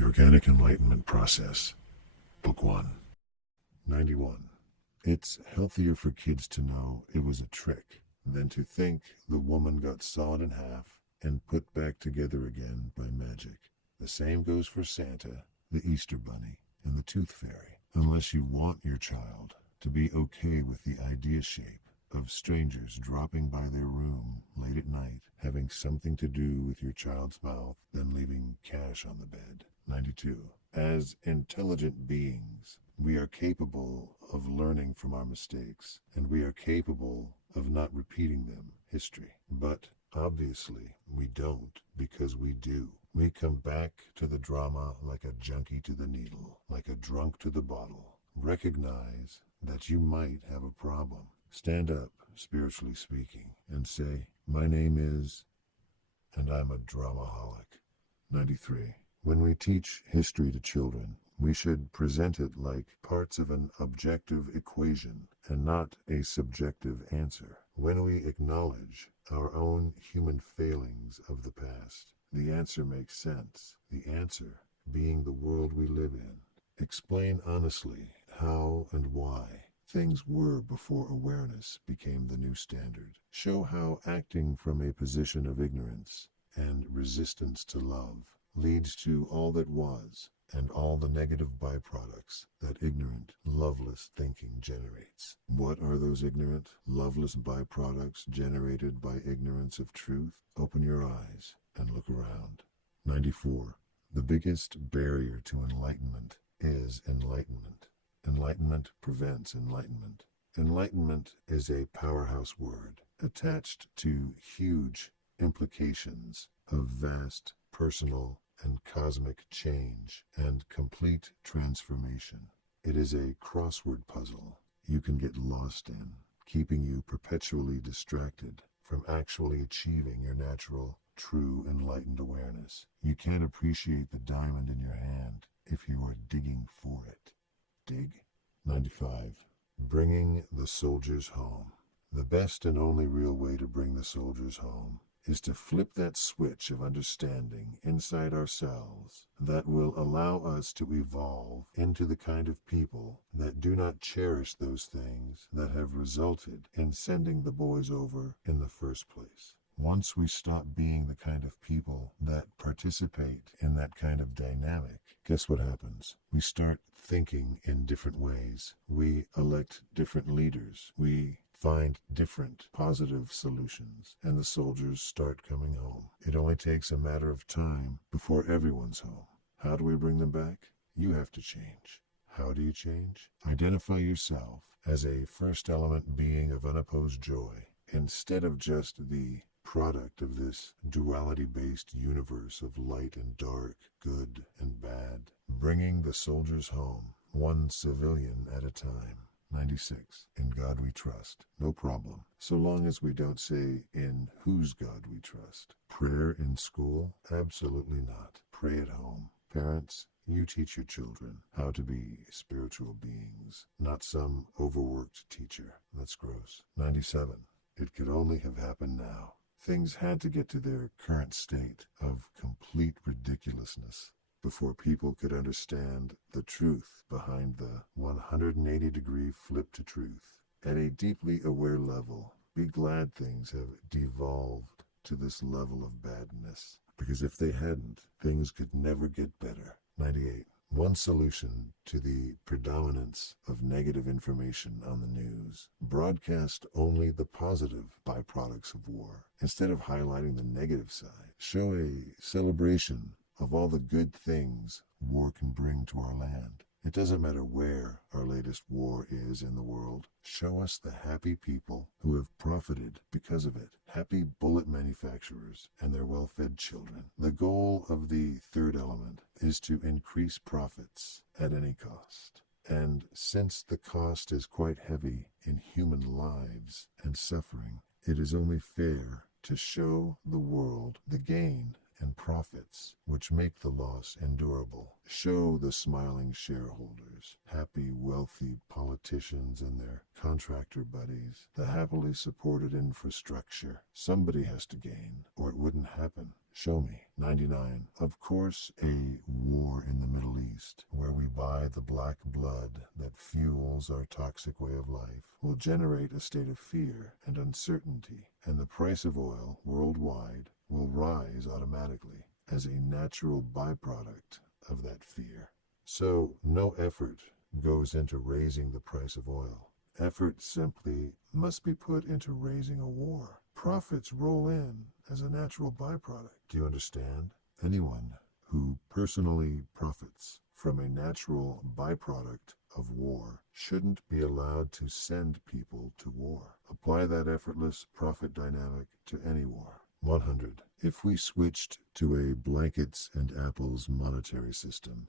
The Organic Enlightenment Process, Book 1. 91. It's healthier for kids to know it was a trick than to think the woman got sawed in half and put back together again by magic. The same goes for Santa, the Easter Bunny, and the Tooth Fairy. Unless you want your child to be okay with the idea shape of strangers dropping by their room late at night, having something to do with your child's mouth, then leaving cash on the bed. 92. As intelligent beings, we are capable of learning from our mistakes, and we are capable of not repeating them, history. But obviously, we don't, because we do. We come back to the drama like a junkie to the needle, like a drunk to the bottle. Recognize that you might have a problem. Stand up, spiritually speaking, and say, my name is, and I'm a dramaholic. 93. When we teach history to children, we should present it like parts of an objective equation and not a subjective answer. When we acknowledge our own human failings of the past, the answer makes sense, the answer being the world we live in. Explain honestly how and why things were before awareness became the new standard. Show how acting from a position of ignorance and resistance to love leads to all that was and all the negative byproducts that ignorant, loveless thinking generates. What are those ignorant, loveless byproducts generated by ignorance of truth? Open your eyes and look around. 94. The biggest barrier to enlightenment is enlightenment. Enlightenment prevents enlightenment. Enlightenment is a powerhouse word attached to huge implications of vast personal and cosmic change and complete transformation. It is a crossword puzzle you can get lost in, keeping you perpetually distracted from actually achieving your natural, true, enlightened awareness. You can't appreciate the diamond in your hand if you are digging for it. Dig. 95. Bringing the soldiers home. The best and only real way to bring the soldiers home is to flip that switch of understanding inside ourselves that will allow us to evolve into the kind of people that do not cherish those things that have resulted in sending the boys over in the first place. Once we stop being the kind of people that participate in that kind of dynamic, guess what happens? We start thinking in different ways. We elect different leaders. We find different positive solutions, and the soldiers start coming home. It only takes a matter of time before everyone's home. How do we bring them back? You have to change. How do you change? Identify yourself as a first element being of unopposed joy, instead of just the product of this duality-based universe of light and dark, good and bad. Bringing the soldiers home, one civilian at a time. 96. In God we trust. No problem, so long as we don't say in whose God we trust. Prayer in school? Absolutely not. Pray at home. Parents, you teach your children how to be spiritual beings, not some overworked teacher. That's gross. 97. It could only have happened now. Things had to get to their current state of complete ridiculousness before people could understand the truth behind the 180-degree flip to truth. At a deeply aware level, be glad things have devolved to this level of badness, because if they hadn't, things could never get better. 98. One solution to the predominance of negative information on the news: broadcast only the positive byproducts of war. Instead of highlighting the negative side, show a celebration of all the good things war can bring to our land. It doesn't matter where our latest war is in the world. Show us the happy people who have profited because of it. Happy bullet manufacturers and their well-fed children. The goal of the third element is to increase profits at any cost. And since the cost is quite heavy in human lives and suffering, it is only fair to show the world the gain and profits which make the loss endurable. Show the smiling shareholders, happy, wealthy politicians and their contractor buddies, the happily supported infrastructure. Somebody has to gain, or it wouldn't happen. Show me. 99. Of course, a war in East, where we buy the black blood that fuels our toxic way of life, will generate a state of fear and uncertainty, and the price of oil worldwide will rise automatically as a natural byproduct of that fear. So no effort goes into raising the price of oil. Effort simply must be put into raising a war. Profits roll in as a natural byproduct. Do you understand? Anyone who personally profits from a natural byproduct of war shouldn't be allowed to send people to war. Apply that effortless profit dynamic to any war. 100. If we switched to a blankets and apples monetary system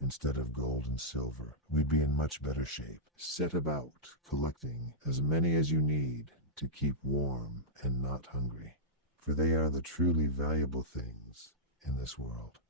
instead of gold and silver, we'd be in much better shape. Set about collecting as many as you need to keep warm and not hungry, for they are the truly valuable things in this world.